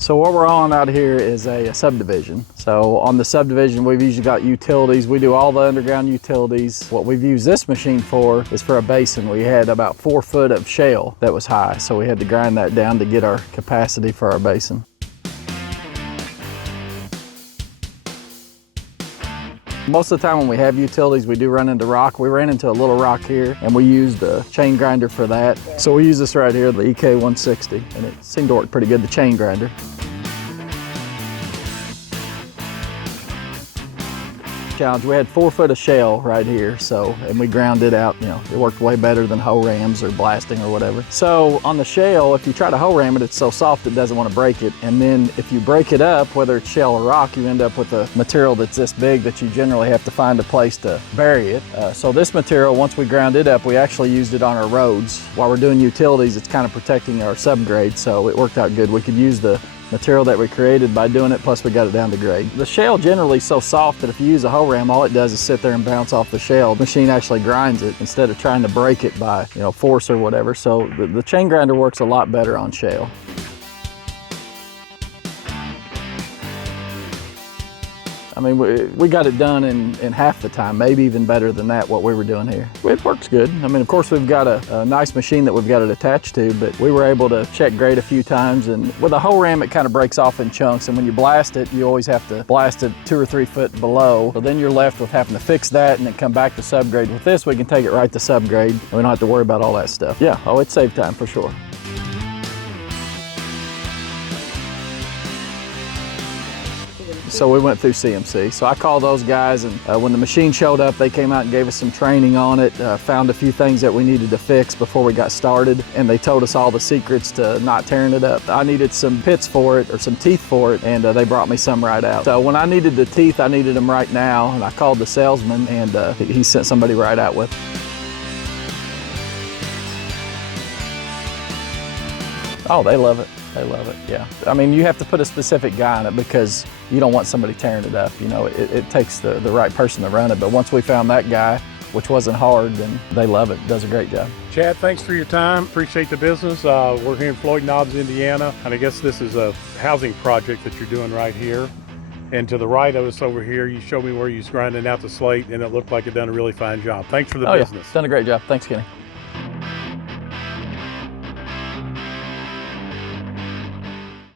So what we're on out here is a subdivision. So on the subdivision, we've usually got utilities. We do all the underground utilities. What we've used this machine for is for a basin. We had about 4 foot of shale that was high, so we had to grind that down to get our capacity for our basin. Most of the time when we have utilities, we do run into rock. We ran into a little rock here, and we used a chain grinder for that. So we use this right here, the EK 160, and it seemed to work pretty good, the chain grinder. Challenge. We had 4 foot of shale right here, and we ground it out. You know, it worked way better than hoe rams or blasting or whatever. So on the shale, if you try to hoe ram it, it's so soft it doesn't want to break it. And then if you break it up, whether it's shale or rock, you end up with a material that's this big that you generally have to find a place to bury it. So this material, once we ground it up, we actually used it on our roads. While we're doing utilities, it's kind of protecting our subgrade, so it worked out good. We could use the material that we created by doing it, plus we got it down to grade. The shale generally is so soft that if you use a hoe ram, all it does is sit there and bounce off the shale. The machine actually grinds it instead of trying to break it by, you know, force or whatever. So the chain grinder works a lot better on shale. I mean, we got it done in half the time, maybe even better than that, what we were doing here. It works good. I mean, of course, we've got a nice machine that we've got it attached to, but we were able to check grade a few times, and with a hoe ram, it kind of breaks off in chunks, and when you blast it, you always have to blast it 2 or 3 foot below. So then you're left with having to fix that and then come back to subgrade. With this, we can take it right to subgrade, and we don't have to worry about all that stuff. Yeah, oh, it saved time for sure. So we went through CMC. So I called those guys, and when the machine showed up, they came out and gave us some training on it, found a few things that we needed to fix before we got started, and they told us all the secrets to not tearing it up. I needed some pits for it, or some teeth for it, and they brought me some right out. So when I needed the teeth, I needed them right now, and I called the salesman, and he sent somebody right out with them. Oh, they love it. They love it, yeah. I mean, you have to put a specific guy on it because you don't want somebody tearing it up. You know, it takes the right person to run it. But once we found that guy, which wasn't hard, then they love it. Does a great job. Chad, thanks for your time. Appreciate the business. We're here in Floyd Knobs, Indiana, and I guess this is a housing project that you're doing right here. And to the right of us over here, you showed me where you was grinding out the slate, and it looked like it done a really fine job. Thanks for the business. Yeah, done a great job. Thanks, Kenny.